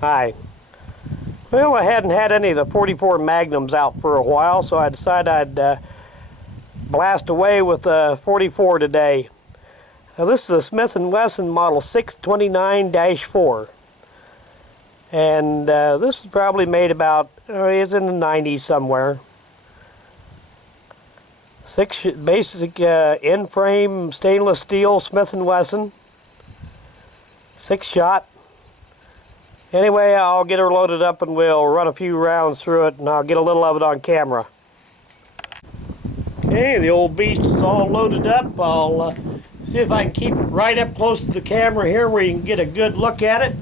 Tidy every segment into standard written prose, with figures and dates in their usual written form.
Hi. Well, I hadn't had any of the 44 Magnums out for a while, so I decided I'd blast away with the 44 today. Now, this is a Smith & Wesson model 629-4. And this was probably made about, it's in the 90s somewhere. Basic in-frame stainless steel Smith & Wesson. 6-shot. Anyway, I'll get her loaded up and we'll run a few rounds through it, and I'll get a little of it on camera. Okay, the old beast is all loaded up. I'll see if I can keep it right up close to the camera here where you can get a good look at it.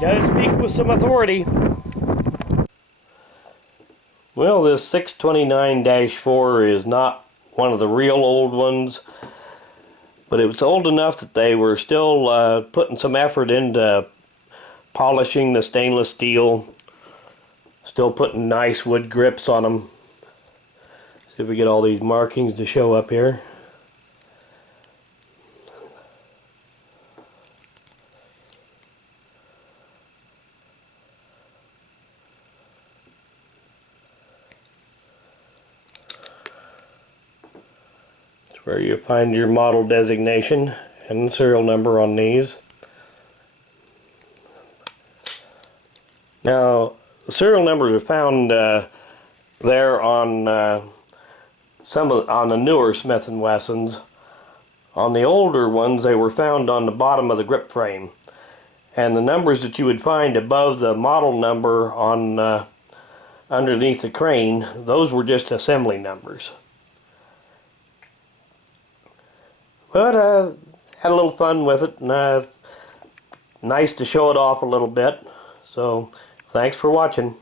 Does speak with some authority. Well, this 629-4 is not one of the real old ones, but it was old enough that they were still putting some effort into polishing the stainless steel, still putting nice wood grips on them. See if we get all these markings to show up here. Where you find your model designation and the serial number on these. Now, the serial numbers are found there on on the newer Smith & Wessons. On the older ones, they were found on the bottom of the grip frame, and the numbers that you would find above the model number on underneath the crane, those were just assembly numbers. But had a little fun with it, and nice to show it off a little bit. So, thanks for watching.